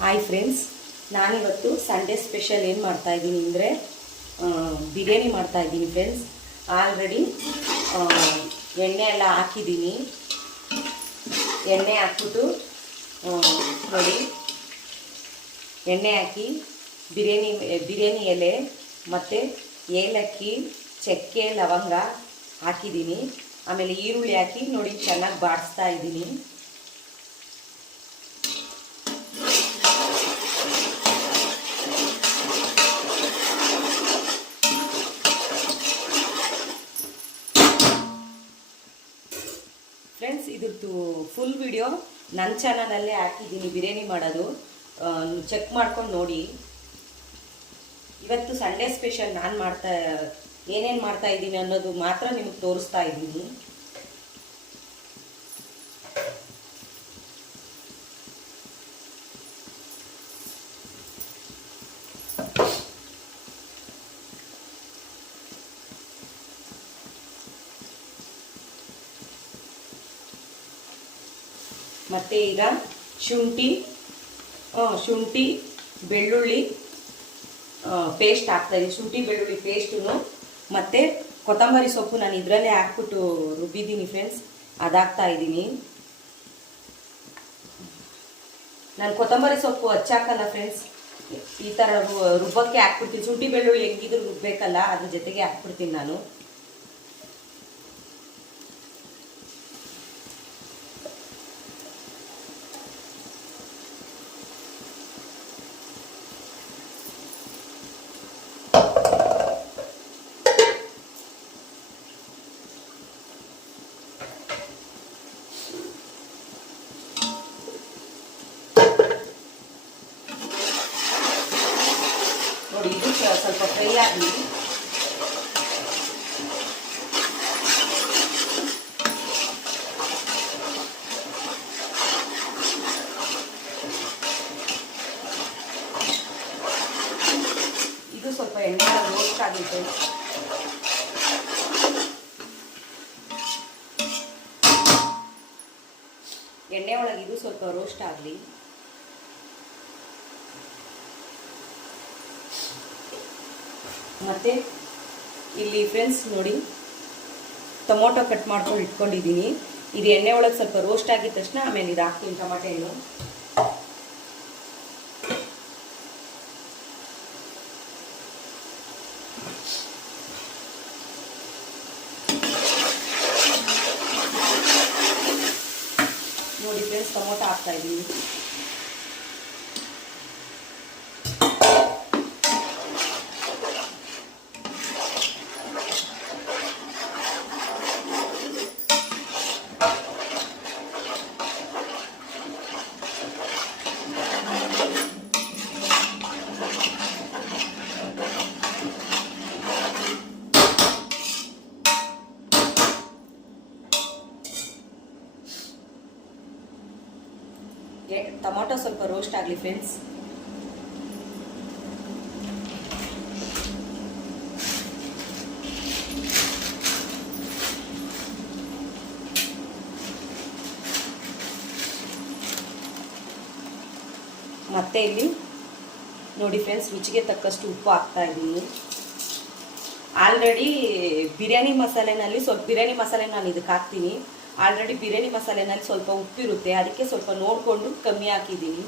Hi friends, ನಾನಿವತ್ತು Sunday special ಏನು ಮಾಡ್ತಾಯಿದ್ದೀನಿ ಅಂದರೆ ಬಿರಿಯಾನಿ ಮಾಡ್ತಾಯಿದ್ದೀನಿ ಫ್ರೆಂಡ್ಸ್. ಆಲ್ರೆಡಿ ಎಣ್ಣೆ ಎಲ್ಲ ಹಾಕಿದ್ದೀನಿ. ಎಣ್ಣೆ ಹಾಕ್ಬಿಟ್ಟು ನೋಡಿ, ಎಣ್ಣೆ ಹಾಕಿ ಬಿರಿಯಾನಿ ಎಲೆ ಮತ್ತು ಏಲಕ್ಕಿ, ಚಕ್ಕೆ, ಲವಂಗ ಹಾಕಿದ್ದೀನಿ. ಆಮೇಲೆ ಈರುಳ್ಳಿ ಹಾಕಿ ನೋಡಿ ಚೆನ್ನಾಗಿ ಬಾಡಿಸ್ತಾ ಇದ್ದೀನಿ. ಫ್ರೆಂಡ್ಸ್, ಇದ್ರದ್ದು ಫುಲ್ ವಿಡಿಯೋ ನನ್ನ ಚಾನಲಲ್ಲೇ ಹಾಕಿದ್ದೀನಿ. ಬಿರಿಯಾನಿ ಮಾಡೋದು ಚೆಕ್ ಮಾಡ್ಕೊಂಡು ನೋಡಿ. ಇವತ್ತು ಸಂಡೇ ಸ್ಪೆಷಲ್ ನಾನು ಏನೇನು ಮಾಡ್ತಾ ಇದ್ದೀನಿ ಅನ್ನೋದು ಮಾತ್ರ ನಿಮಗೆ ತೋರಿಸ್ತಾ ಇದ್ದೀನಿ. ಮತ್ತು ಈಗ ಶುಂಠಿ ಬೆಳ್ಳುಳ್ಳಿ ಪೇಸ್ಟ್ ಹಾಕ್ತಾಯಿದ್ದೀನಿ. ಶುಂಠಿ ಬೆಳ್ಳುಳ್ಳಿ ಪೇಸ್ಟು ಮತ್ತು ಕೊತ್ತಂಬರಿ ಸೊಪ್ಪು ನಾನು ಇದರಲ್ಲೇ ಹಾಕ್ಬಿಟ್ಟು ರುಬ್ಬಿದ್ದೀನಿ ಫ್ರೆಂಡ್ಸ್, ಅದಾಗ್ತಾಯಿದ್ದೀನಿ. ನಾನು ಕೊತ್ತಂಬರಿ ಸೊಪ್ಪು ಹಚ್ಚಾಕಲ್ಲ ಫ್ರೆಂಡ್ಸ್, ಈ ಥರ ರುಬ್ಬಕ್ಕೆ ಹಾಕ್ಬಿಡ್ತೀನಿ. ಶುಂಠಿ ಬೆಳ್ಳುಳ್ಳಿ ಹೆಂಗಿದ್ರು ರುಬ್ಬೇಕಲ್ಲ, ಅದ್ರ ಜೊತೆಗೆ ಹಾಕ್ಬಿಡ್ತೀನಿ ನಾನು. ನೋಡಿ, ಇದು ಸ್ವಲ್ಪ ಫ್ರೈ ಆಗಲಿ. ಇದು ಸ್ವಲ್ಪ ಎಣ್ಣೆ ರೋಸ್ಟ್ ಆಗುತ್ತೆ. ಎಣ್ಣೆ ಒಳಗೆ ಇದು ಸ್ವಲ್ಪ ರೋಸ್ಟ್ ಆಗಲಿ. ಮತ್ತು ಇಲ್ಲಿ ಫ್ರೆಂಡ್ಸ್ ನೋಡಿ, ಟೊಮೊಟೊ ಕಟ್ ಮಾಡ್ಕೊಂಡು ಇಟ್ಕೊಂಡಿದ್ದೀನಿ. ಇದು ಎಣ್ಣೆ ಒಳಗೆ ಸ್ವಲ್ಪ ರೋಸ್ಟ್ ಆಗಿದ ತಕ್ಷಣ ಆಮೇಲೆ ಇದು ಹಾಕ್ತೀನಿ, ಟೊಮೆಟೊ ಹಣ್ಣು. ನೋಡಿ ಫ್ರೆಂಡ್ಸ್, ಟೊಮೊಟೊ ಹಾಕ್ತಾ ಇದ್ದೀನಿ. ಟೊಮೊಟೊ ಸ್ವಲ್ಪ ರೋಸ್ಟ್ ಆಗಲಿ ಫ್ರೆಂಡ್ಸ್. ಮತ್ತೆ ಇಲ್ಲಿ ನೋಡಿ ಫ್ರೆಂಡ್ಸ್, ರುಚಿಗೆ ತಕ್ಕಷ್ಟು ಉಪ್ಪು ಹಾಕ್ತಾ ಇದ್ದೀನಿ. ಆಲ್ರೆಡಿ ಬಿರಿಯಾನಿ ಮಸಾಲೆನಲ್ಲಿ ಸ್ವಲ್ಪ ಬಿರಿಯಾನಿ ಮಸಾಲೆ ನಾನು ಇದಕ್ಕೆ ಹಾಕ್ತೀನಿ. ಆಲ್ರೆಡಿ ಬಿರಿಯಾನಿ ಮಸಾಲೆನಲ್ಲಿ ಸ್ವಲ್ಪ ಉಪ್ಪಿರುತ್ತೆ, ಅದಕ್ಕೆ ಸ್ವಲ್ಪ ನೋಡಿಕೊಂಡು ಕಮ್ಮಿ ಹಾಕಿದ್ದೀನಿ.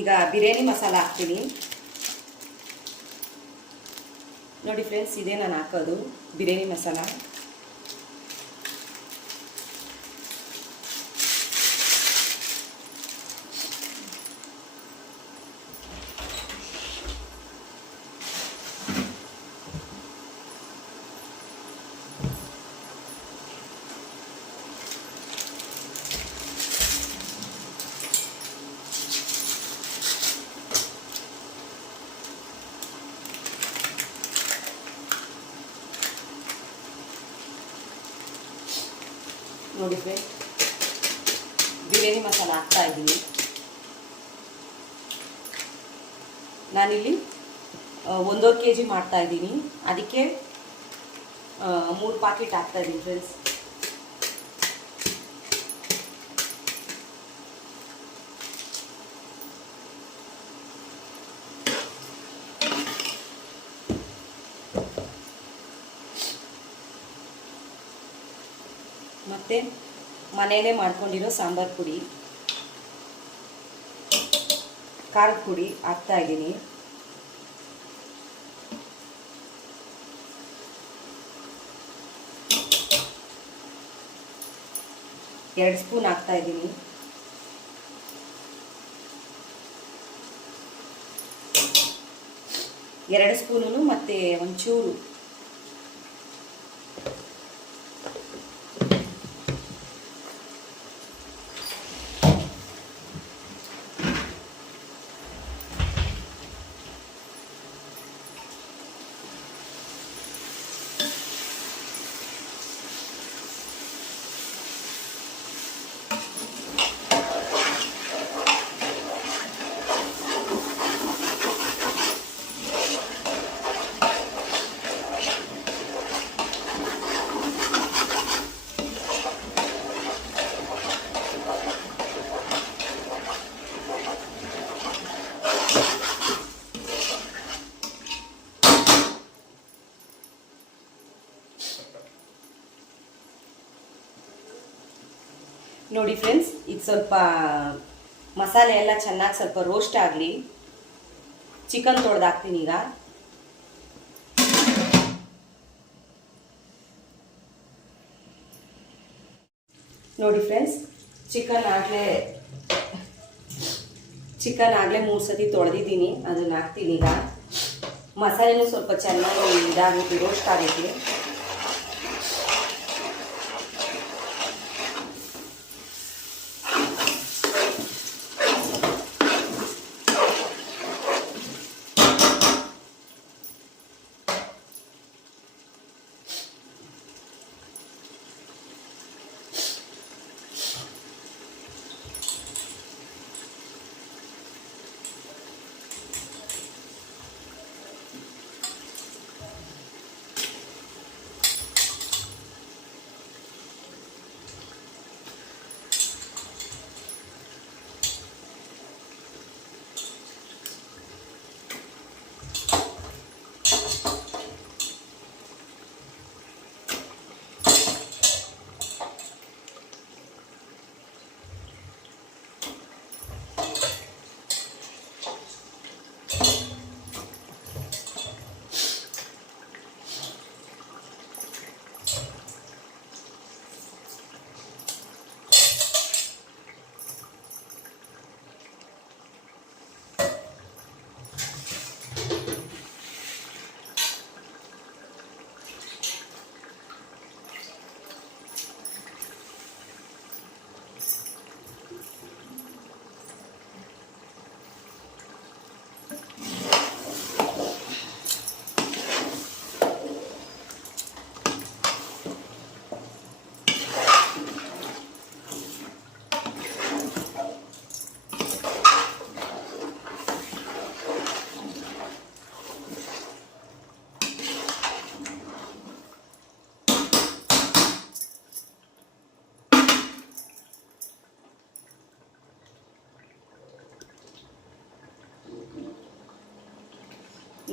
ಈಗ ಬಿರಿಯಾನಿ ಮಸಾಲ ಹಾಕ್ತೀನಿ. ನೋಡಿ ಫ್ರೆಂಡ್ಸ್, ಇದೇ ನಾನು ಹಾಕೋದು ಬಿರಿಯಾನಿ ಮಸಾಲ. ನೋಡಿ ಫ್ರೆಂಡ್ಸ್, ಬಿರಿಯಾನಿ ಮಸಾಲ ಹಾಕ್ತಾ ಇದ್ದೀನಿ. ನಾನಿಲ್ಲಿ 1.5 kg ಮಾಡ್ತಾ ಇದ್ದೀನಿ, ಅದಕ್ಕೆ 3 ಪಾಕೆಟ್ ಹಾಕ್ತಾ ಇದ್ದೀನಿ ಫ್ರೆಂಡ್ಸ್. ಮತ್ತು ಮನೆಯಲ್ಲೇ ಮಾಡ್ಕೊಂಡಿರೋ ಸಾಂಬಾರು ಪುಡಿ, ಖಾರದ ಪುಡಿ ಹಾಕ್ತಾ ಇದ್ದೀನಿ. ಎರಡು ಸ್ಪೂನ್ ಹಾಕ್ತಾ ಇದ್ದೀನಿ. ಎರಡು ಸ್ಪೂನು ಮತ್ತು ಒಂಚೂರು ನೋಡಿ ಫ್ರೆಂಡ್ಸ್, ಇದು ಸ್ವಲ್ಪ ಮಸಾಲೆ ಎಲ್ಲ ಚೆನ್ನಾಗಿ ಸ್ವಲ್ಪ ರೋಸ್ಟ್ ಆಗಲಿ. ಚಿಕನ್ ತೊಳೆದು ಹಾಕ್ತೀನಿ ಈಗ. ನೋಡಿ ಫ್ರೆಂಡ್ಸ್, ಚಿಕನ್ ಆಗಲೇ 3 ಸತಿ ತೊಳೆದಿದ್ದೀನಿ, ಅದನ್ನು ಹಾಕ್ತೀನಿ ಈಗ. ಮಸಾಲೆನೂ ಸ್ವಲ್ಪ ಚೆನ್ನಾಗಿ ಇದಾಗೈತಿ, ರೋಸ್ಟ್ ಆಗೈತಿ.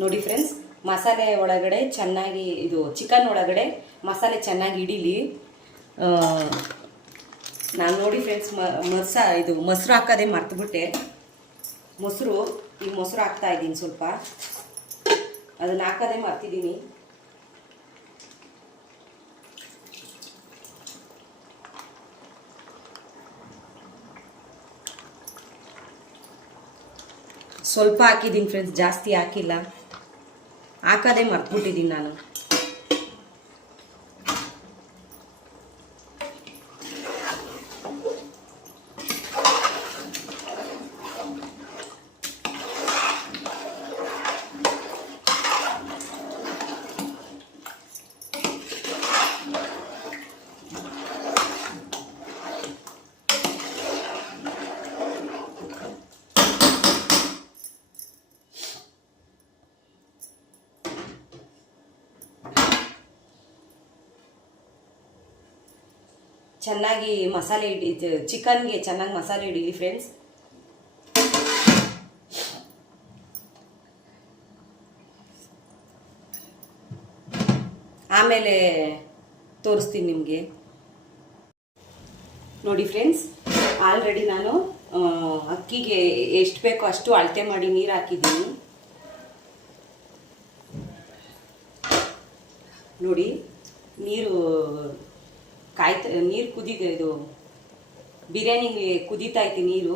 ನೋಡಿ ಫ್ರೆಂಡ್ಸ್, ಮಸಾಲೆ ಒಳಗಡೆ ಚೆನ್ನಾಗಿ, ಇದು ಚಿಕನ್ ಒಳಗಡೆ ಮಸಾಲೆ ಚೆನ್ನಾಗಿ ಹಿಡೀಲಿ. ನಾನು ನೋಡಿ ಫ್ರೆಂಡ್ಸ್, ಮೊಸರು ಹಾಕೋದೇ ಮರ್ತುಬಿಟ್ಟೆ. ಈ ಮೊಸರು ಹಾಕ್ತಾ ಇದ್ದೀನಿ ಸ್ವಲ್ಪ, ಅದನ್ನು ಹಾಕೋದೇ ಮರ್ತಿದ್ದೀನಿ. ಸ್ವಲ್ಪ ಹಾಕಿದ್ದೀನಿ ಫ್ರೆಂಡ್ಸ್, ಜಾಸ್ತಿ ಹಾಕಿಲ್ಲ, ಹಾಕೋದೇ ಮರ್ತ್ಬಿಟ್ಟಿದ್ದೀನಿ ನಾನು. ಚೆನ್ನಾಗಿ ಮಸಾಲೆ ಚಿಕನ್ಗೆ ಚೆನ್ನಾಗಿ ಮಸಾಲೆ ಹಿಡೀಲಿ ಫ್ರೆಂಡ್ಸ್. ಆಮೇಲೆ ತೋರಿಸ್ತೀನಿ ನಿಮಗೆ. ನೋಡಿ ಫ್ರೆಂಡ್ಸ್, ಆಲ್ರೆಡಿ ನಾನು ಅಕ್ಕಿಗೆ ಎಷ್ಟು ಬೇಕೋ ಅಷ್ಟು ಅಳತೆ ಮಾಡಿ ನೀರು ಹಾಕಿದ್ದೀನಿ. ನೋಡಿ ನೀರು ಕುದಿದೆ, ಇದು ಬಿರಿಯಾನಿಗೆ ಕುದೀತಾ ಐತಿ ನೀರು.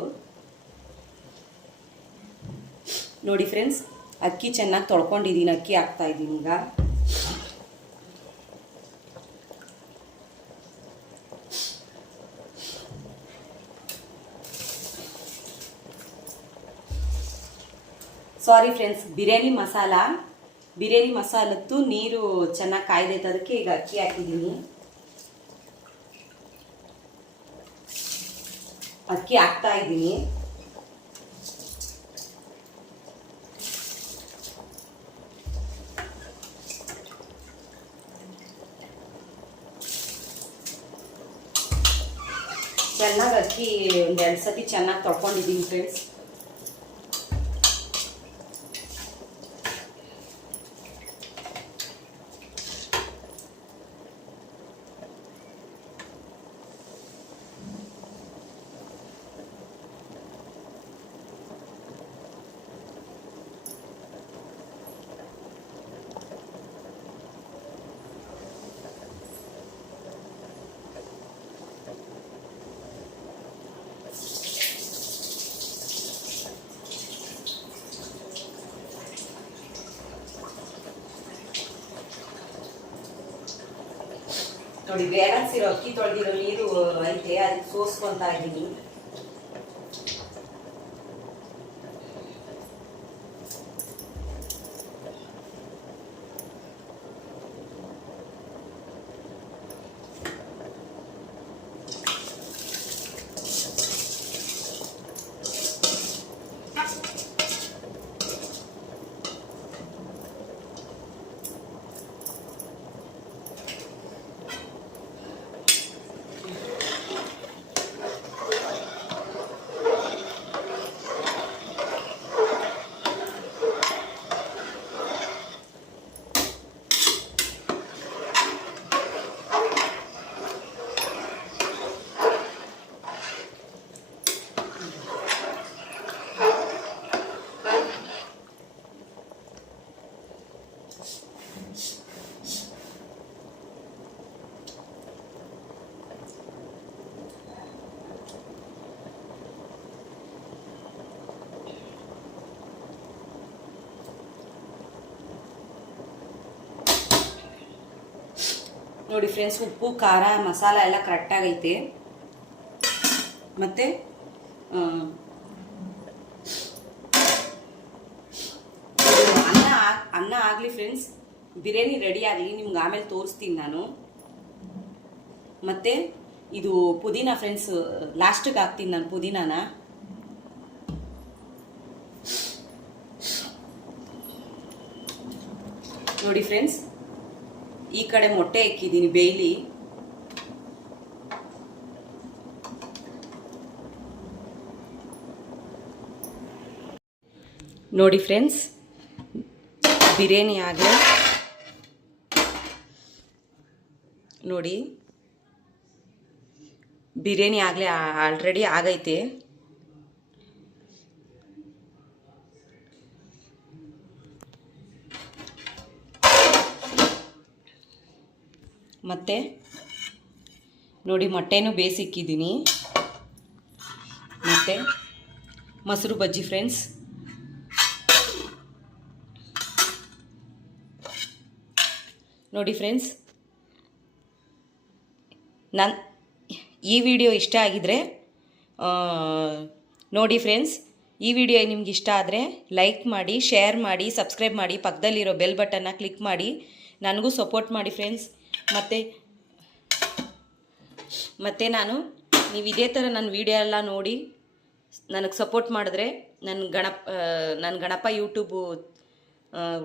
ನೋಡಿ ಫ್ರೆಂಡ್ಸ್, ಅಕ್ಕಿ ಚೆನ್ನಾಗಿ ತೊಳ್ಕೊಂಡಿದ್ದೀನಿ, ಅಕ್ಕಿ ಹಾಕ್ತಾ ಇದ್ದೀನಿ ಈಗ. ಸಾರಿ ಫ್ರೆಂಡ್ಸ್, ಬಿರಿಯಾನಿ ಮಸಾಲದ್ದು ನೀರು ಚೆನ್ನಾಗಿ ಕಾಯ್ದೈತೆ, ಅದಕ್ಕೆ ಈಗ ಅಕ್ಕಿ ಹಾಕಿದ್ದೀನಿ. ಅಕ್ಕಿ ಹಾಕ್ತಾ ಇದ್ದೀನಿ. ಚೆನ್ನಾಗಿ ಅಕ್ಕಿ ಒಂದೆರಡು ಸತಿ ಚೆನ್ನಾಗಿ ತೊಳ್ಕೊಂಡಿದ್ದೀನಿ ಫ್ರೆಂಡ್ಸ್. ನೋಡಿ, ಬೇರೆ ಅಕ್ಕಿ ತೊಳೆದಿರೋ ನೀರು ಐತೆ, ಅದಕ್ಕೆ ಸೋಸ್ಕೊಂತಾ ಇದ್ದೀನಿ. ನೋಡಿ ಫ್ರೆಂಡ್ಸ್, ಉಪ್ಪು ಖಾರ ಮಸಾಲ ಎಲ್ಲ ಕರೆಕ್ಟಾಗೈತೆ. ಮತ್ತು ಅನ್ನ ಆಗಲಿ ಫ್ರೆಂಡ್ಸ್, ಬಿರಿಯಾನಿ ರೆಡಿ ಆಗಲಿ, ನಿಮ್ಗೆ ಆಮೇಲೆ ತೋರಿಸ್ತೀನಿ ನಾನು. ಮತ್ತು ಇದು ಪುದೀನ ಫ್ರೆಂಡ್ಸ್, ಲಾಸ್ಟಿಗೆ ಹಾಕ್ತೀನಿ ನಾನು ಪುದೀನಾನ. ನೋಡಿ ಫ್ರೆಂಡ್ಸ್, ಈ ಕಡೆ ಮೊಟ್ಟೆ ಇಕ್ಕಿದ್ದೀನಿ ಬೇಯ್ಲಿ. ನೋಡಿ ಫ್ರೆಂಡ್ಸ್, ಬಿರಿಯಾನಿ ಆಗಲೇ ನೋಡಿ, ಬಿರಿಯಾನಿ ಆಗಲೇ ಆಲ್ರೆಡಿ ಆಗೈತೆ. ಮತ್ತು ನೋಡಿ, ಮೊಟ್ಟೆನೂ ಬೇಯಿಸಿಕ್ಕಿದ್ದೀನಿ. ಮತ್ತು ಮೊಸರು ಬಜ್ಜಿ ಫ್ರೆಂಡ್ಸ್. ನೋಡಿ ಫ್ರೆಂಡ್ಸ್, ಈ ವಿಡಿಯೋ ಇಷ್ಟ ಆಗಿದರೆ ನೋಡಿ ಫ್ರೆಂಡ್ಸ್, ಈ ವಿಡಿಯೋ ನಿಮ್ಗೆ ಇಷ್ಟ ಆದರೆ ಲೈಕ್ ಮಾಡಿ, ಶೇರ್ ಮಾಡಿ, ಸಬ್ಸ್ಕ್ರೈಬ್ ಮಾಡಿ, ಪಕ್ಕದಲ್ಲಿರೋ ಬೆಲ್ ಬಟನ್ನ ಕ್ಲಿಕ್ ಮಾಡಿ ನನಗೂ ಸಪೋರ್ಟ್ ಮಾಡಿ ಫ್ರೆಂಡ್ಸ್. ಮತ್ತು ನೀವು ಇದೇ ಥರ ನನ್ನ ವಿಡಿಯೋ ಎಲ್ಲ ನೋಡಿ ನನಗೆ ಸಪೋರ್ಟ್ ಮಾಡಿದ್ರೆ ನನ್ನ ಗಣಪ ಯೂಟ್ಯೂಬು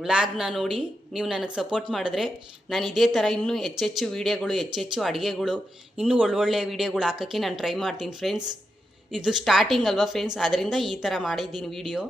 ವ್ಲಾಗ್ನ ನೋಡಿ ನೀವು ನನಗೆ ಸಪೋರ್ಟ್ ಮಾಡಿದ್ರೆ ನಾನು ಇದೇ ಥರ ಇನ್ನೂ ಹೆಚ್ಚೆಚ್ಚು ವೀಡಿಯೋಗಳು ಹೆಚ್ಚೆಚ್ಚು ಅಡುಗೆಗಳು ಇನ್ನೂ ಒಳ್ಳೊಳ್ಳೆ ವೀಡಿಯೋಗಳು ಹಾಕೋಕ್ಕೆ ನಾನು ಟ್ರೈ ಮಾಡ್ತೀನಿ ಫ್ರೆಂಡ್ಸ್. ಇದು ಸ್ಟಾರ್ಟಿಂಗ್ ಅಲ್ವಾ ಫ್ರೆಂಡ್ಸ್, ಅದರಿಂದ ಈ ಥರ ಮಾಡಿದ್ದೀನಿ ವೀಡಿಯೋ.